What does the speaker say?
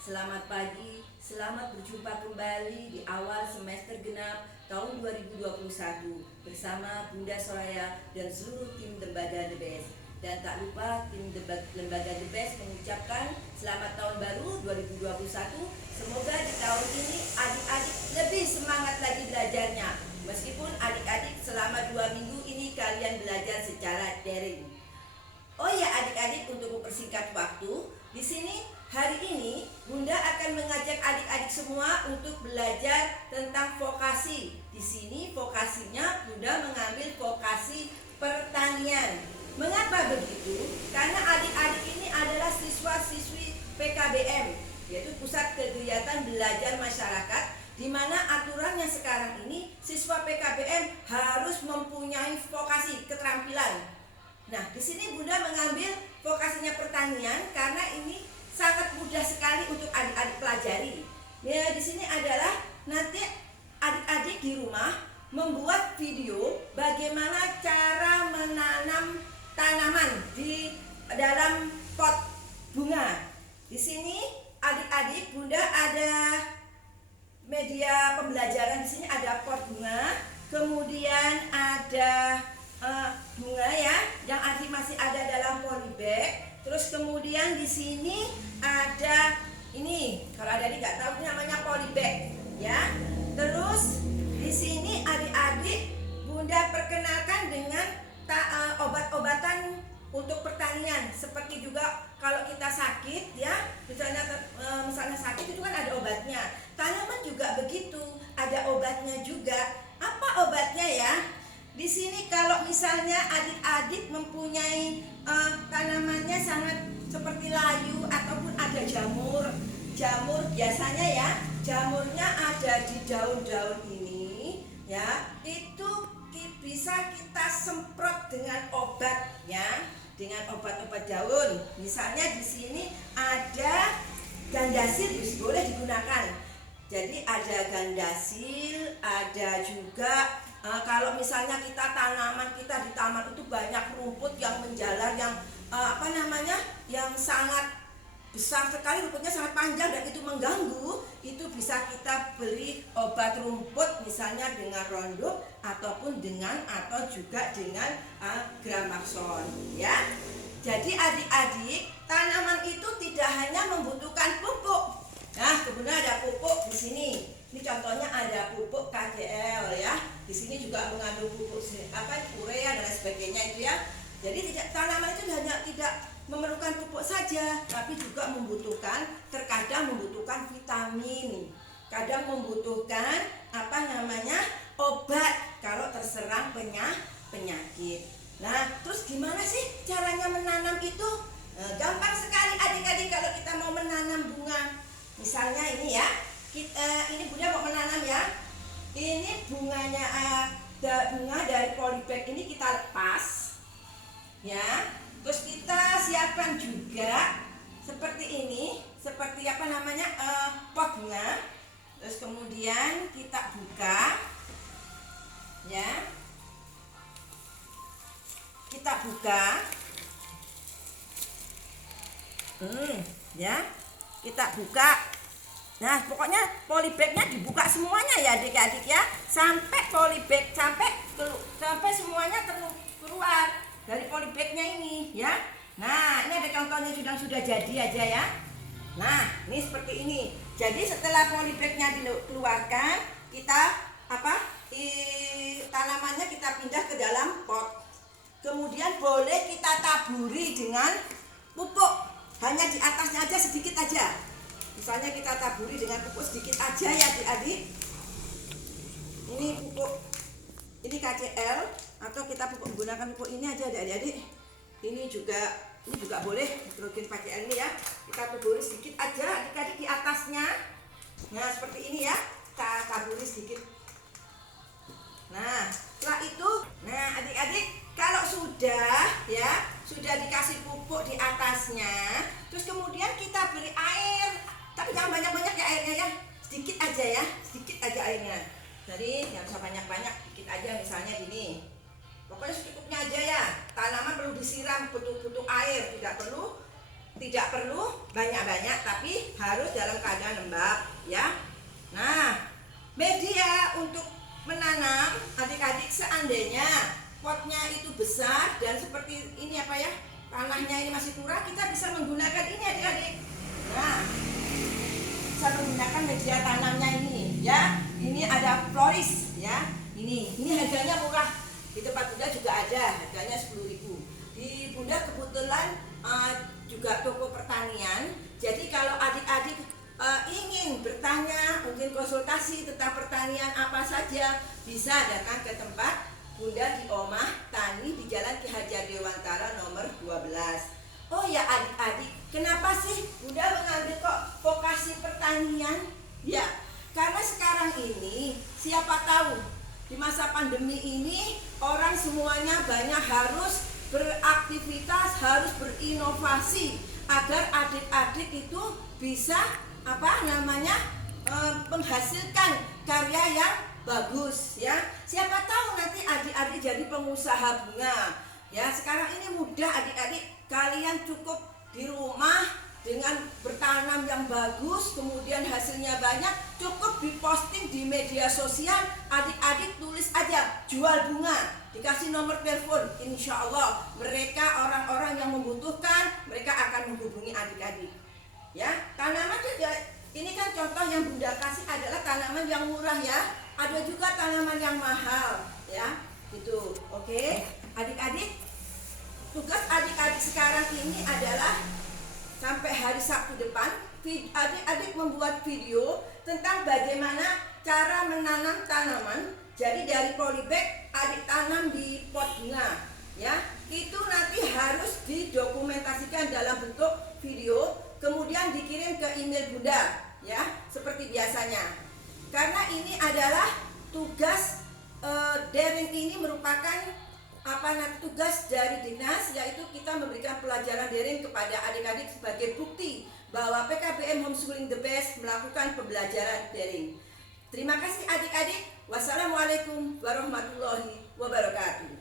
Selamat pagi, selamat berjumpa kembali di awal semester genap tahun 2021 bersama Bunda Soraya dan seluruh tim Lembaga The Best. Dan tak lupa tim Lembaga The Best mengucapkan selamat tahun baru 2021. Semoga di tahun ini adik-adik lebih semangat lagi belajarnya. Meskipun adik-adik selama 2 minggu ini kalian belajar secara daring. Oh ya adik-adik, untuk mempersingkat waktu, di sini hari ini Bunda akan mengajak adik-adik semua untuk belajar tentang vokasi. Di sini vokasinya Bunda mengambil vokasi pertanian. Mengapa begitu? Karena adik-adik ini adalah siswa-siswi PKBM, yaitu Pusat Kegiatan Belajar Masyarakat, di mana aturannya sekarang ini siswa PKBM harus mempunyai vokasi keterampilan. Nah, di sini Bunda mengambil vokasinya pertanian karena ini sangat mudah sekali untuk adik-adik pelajari. Ya, di sini adalah nanti adik-adik di rumah membuat video bagaimana cara menanam tanaman di dalam pot bunga. Di sini adik-adik Bunda ada media pembelajaran. Di sini ada pot bunga, kemudian ada bunga ya, yang adik masih ada dalam polybag. Terus kemudian di sini ada ini, kalau adik nggak tahu ini namanya polybag ya. Terus di sini adik-adik Bunda perkenalkan dengan obat-obatan untuk pertanian. Seperti juga kalau kita sakit ya, misalnya sakit itu kan ada obatnya. Tanaman juga begitu, ada obatnya juga. Apa obatnya ya? Di sini kalau misalnya adik-adik mempunyai tanamannya sangat seperti layu ataupun ada jamur biasanya ya, jamurnya ada di daun-daun ini ya, itu bisa kita semprot dengan obat ya, dengan obat-obat daun. Misalnya di sini ada gandasil, boleh digunakan. Jadi ada gandasil, ada juga kalau misalnya kita tanaman kita di taman itu banyak rumput yang menjalar, yang yang sangat besar sekali, rumputnya sangat panjang dan itu mengganggu, itu bisa kita beri obat rumput misalnya dengan Roundup ataupun atau juga dengan Gramaxon ya. Jadi adik-adik, tanaman itu tidak hanya membutuhkan pupuk. Nah, kemudian ada pupuk di sini. Ini contohnya ada pupuk KCL ya. Di sini juga mengandung pupuk urea dan lain sebagainya itu ya. Jadi tanaman itu hanya tidak memerlukan pupuk saja, tapi juga terkadang membutuhkan vitamin. Kadang membutuhkan obat kalau terserang penyakit. Nah, terus gimana sih caranya menanam itu? Gampang sekali adik-adik kalau kita mau menanam bunga. Misalnya ini ya, ini Bunda mau menanam ya. Ini bunganya, bunga dari polybag ini kita lepas ya. Terus kita siapkan juga seperti ini, seperti pot bunga. Terus kemudian kita buka ya, kita buka ya, kita buka. Nah, pokoknya polybagnya dibuka semuanya ya adik-adik ya, sampai polybag sampai semuanya keluar dari polybagnya ini ya. Nah, ini ada contohnya sudah jadi aja ya. Nah, ini seperti ini. Jadi setelah polybagnya dikeluarkan, kita tanamannya kita pindah ke dalam pot. Kemudian boleh kita taburi dengan pupuk, hanya di atasnya aja, sedikit aja. Misalnya kita taburi dengan pupuk sedikit aja ya adik-adik. Ini pupuk, ini KCL, atau kita menggunakan pupuk ini aja adik-adik. Ini juga boleh nitrogen KCL ini ya. Kita taburi sedikit aja adik-adik di atasnya. Nah, seperti ini ya. Kita taburi sedikit. Nah, setelah itu, adik-adik kalau sudah dikasih pupuk di atasnya, terus kemudian kita beri air. Tapi jangan banyak-banyak ya airnya ya, sedikit aja airnya. Jadi jangan usah banyak-banyak, sedikit aja misalnya gini. Pokoknya secukupnya aja ya. Tanaman perlu disiram, butuh air, tidak perlu tidak perlu banyak-banyak, tapi harus dalam keadaan lembab ya. Nah, media untuk menanam adik-adik, seandainya potnya itu besar dan seperti ini apa ya, tanahnya ini masih kurang, kita bisa menggunakan ini adik-adik. Nah, bisa menggunakan media tanamnya ini ya. Ini ada Floris ya. Ini harganya murah. Di tempat Bunda juga ada, harganya 10.000. Di Bunda kebetulan juga toko pertanian. Jadi kalau adik-adik ingin bertanya, mungkin konsultasi tentang pertanian apa saja, bisa datang ke tempat Bunda di Omah Tani di Jalan Ki Hajar Dewantara nomor 12. Oh ya adik-adik, kenapa sih Bunda mengambil kok vokasi pertanian? Ya, karena sekarang ini siapa tahu di masa pandemi ini orang semuanya banyak harus beraktivitas, harus berinovasi agar adik-adik itu bisa menghasilkan karya yang bagus ya. Siapa tahu nanti adik-adik jadi pengusaha bunga. Ya, sekarang ini mudah adik-adik, kalian cukup di rumah dengan bertanam yang bagus, kemudian hasilnya banyak, cukup diposting di media sosial, adik-adik tulis aja jual bunga, dikasih nomor telepon, insya Allah mereka orang-orang yang membutuhkan, mereka akan menghubungi adik-adik ya. Tanaman juga, ini kan contoh yang Bunda kasih adalah tanaman yang murah ya, ada juga tanaman yang mahal ya, gitu. Oke adik-adik, tugas adik-adik sekarang ini adalah sampai hari Sabtu depan, adik-adik membuat video tentang bagaimana cara menanam tanaman. Jadi dari polybag adik tanam di pot bunga ya. Itu nanti harus didokumentasikan dalam bentuk video, kemudian dikirim ke email Bunda ya, seperti biasanya. Karena ini adalah tugas daring, ini merupakan tugas dari dinas, yaitu kita memberikan pelajaran daring kepada adik-adik sebagai bukti bahwa PKBM Homeschooling the Best melakukan pembelajaran daring. Terima kasih adik-adik. Wassalamualaikum warahmatullahi wabarakatuh.